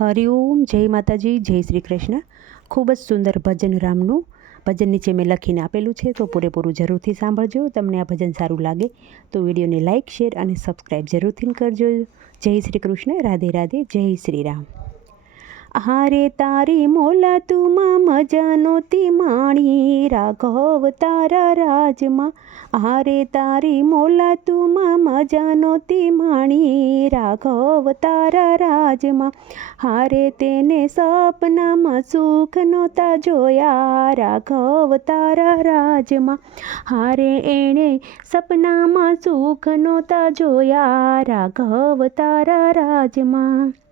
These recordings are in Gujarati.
હરિઓમ જય માતાજી, જય શ્રી કૃષ્ણ. ખૂબ જ સુંદર ભજન રામનું, ભજન નીચે મેં લખીને આપેલું છે, તો પૂરેપૂરું જરૂરથી સાંભળજો. તમને આ ભજન સારું લાગે તો વિડીયોને લાઇક શેર અને સબસ્ક્રાઈબ જરૂરથી કરજો. જય શ્રી કૃષ્ણ, રાધે રાધે, જય શ્રી રામ. હારે તારી મોલા તુમાં મજા નહોતી માણી રાઘવ તારા રાજમાં. હારે તારી મોલા તુમાં મજા નહોતી માણી રાઘવ તારા રાજમાં. હારે તેને સપનામાં સુખ નહોતા જોયા, રાઘવ તારા રાજમાં. હારે એણે સપનામાં સુખ નહોતા જોયા, રાઘવ તારા રાજમાં.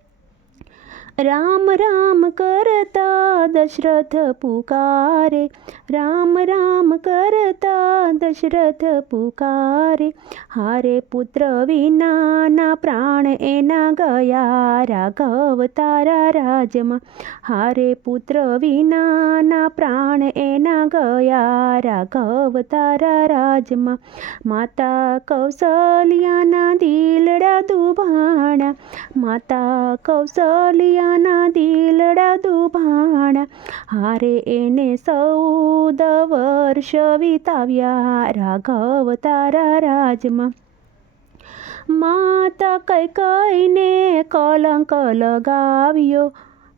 રામ રામ કરતા દશરથ પુકારે રામ રામ કરતા દશરથ પુકારે હારે પુત્ર વિનાના પ્રાણ એના ગયા રાઘવ તારા રાજમાં હારે પુત્ર વિનાના પ્રાણ એના ગયા રાઘવ તારા રાજમાં માતા કૌશલ્યાના દિલડા દુભાણા માતા કૌશલ્યાના દિલડા દુભાણા હારે એને સૌદ વર્ષ વિતાવ્યા રાઘવ તારા રાજમાં. માતા કઈ કઈને કલંક લગાવ્યો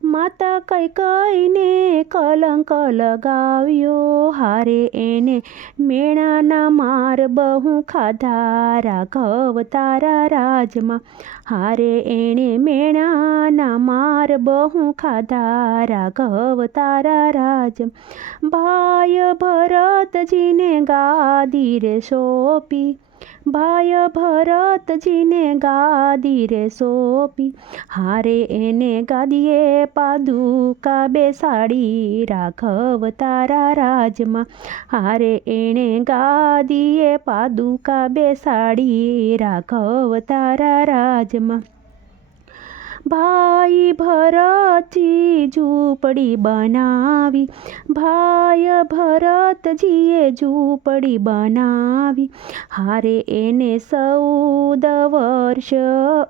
માતા કઈ કઈને કલંક લગાવ્યો. હારે એને મેણાના માર બહુ ખાધા. રાઘવ તારા રાજમાં. હારે એણે મેણાના માર બહુ ખાધા. રાઘવ તારા રાજ ભાય ભરતજીને ગાદી રે સોંપી. ભાય ભરતજીને ગાદી રે સોપી. હારે એને ગાદીએ પાદુકા બેસાડી રાઘવ તારા રાજમાં. હારે એણે ગાદીએ પાદુકા બેસાડી રાઘવ તારા રાજમાં. ભાઈ ભરતજી ઝૂંપડી બનાવી. ભાઈ ભરતજીએ ઝૂંપડી બનાવી. હારે એને સૌદ વર્ષ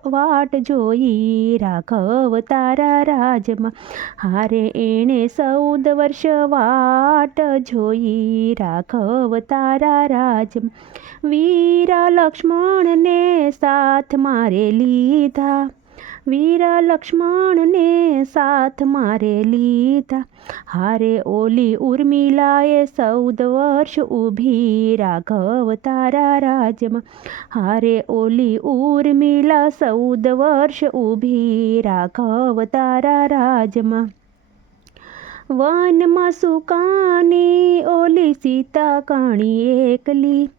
વાટ જોઈ રાઘવ તારા રાજમાં. હારે એણે સૌદ વર્ષ વાટ જોઈ રાઘવ તારા રાજમાં. વીરા લક્ષ્મણને સાથ મારે લીધા. વીરા લક્ષ્મણને સાથ મારે લીધા. હારે ઓલી ઉર્મિલાએ ચૌદ વર્ષ ઊભી રાઘવ તારા રાજમાં. હારે ઓલી ઉર્મિલા ચૌદ વર્ષ ઊભી રાઘવ તારા રાજમાં. વનમાં સુકાની ઓલી સીતા કાણી એકલી.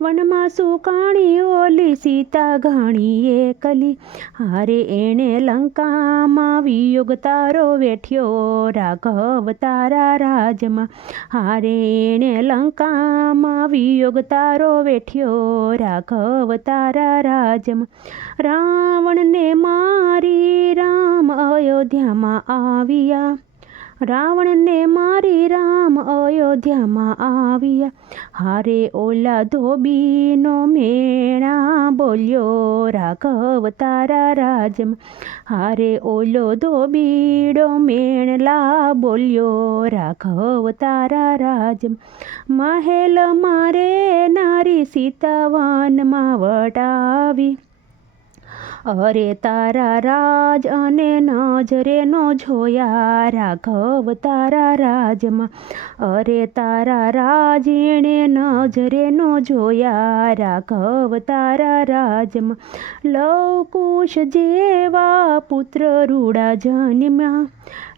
વનમાં સુકાણી ઓલી સીતા ઘણી એકલી હારે એણે લંકામાં વિયોગ તારો વેઠ્યો, રાઘવ તારા રાજમાં. હારે એણે લંકામાં વિયોગ તારો વેઠ્યો, રાઘવ તારા રાજમાં. રાવણને મારી રામ અયોધ્યામાં આવ્યા. રાવણને મારી રામ અયોધ્યામાં આવ્યા. હારે ઓલા ધોબીનો મેણા બોલ્યો, રાઘવ તારા રાજમાં. હારે ઓલો ધોબીડો મેણલા બોલ્યો, રાઘવ તારા રાજમાં. મહેલ મારે નારી સીતાવાનમાં વટાવી અરે તારા રાજ અને નજરે નો જોયા, રાઘવ તારા રાજમાં. અરે તારા રાજ એણે નજરે નો જોયા, રાઘવ તારા રાજમાં. લવકુશ જેવા પુત્ર રૂડા જન્મ્યા.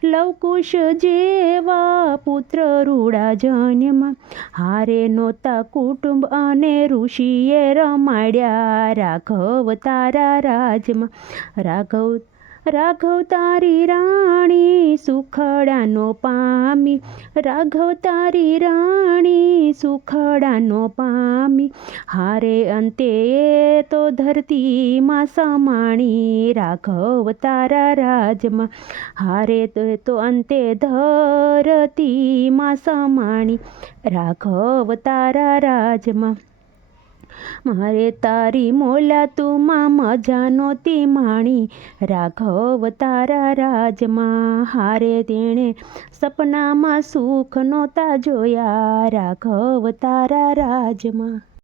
લવકુશ જેવા પુત્ર રૂડા જન્મમાં હારે નોતા કુટુંબ અને ઋષિએ રમાડ્યા, રાઘવ તારા રાજમાં રાઘવ રાઘવ તારી રાણી સુખડાનો પામી. રાઘવ તારી રાણી સુખડાનો પામી. હારે અંતે તો ધરતીમાં સમાણી. રાઘવ તારા રાજમાં હારે તો અંતે ધરતીમાં સમાણી. રાઘવ તારા રાજમાં મારે તારી મોલા તુંમાં મજા તે માણી. રાઘવ તારા રાજમાં હારે તેણે સપનામાં સુખ નહોતા જોયા. રાઘવ તારા રાજમાં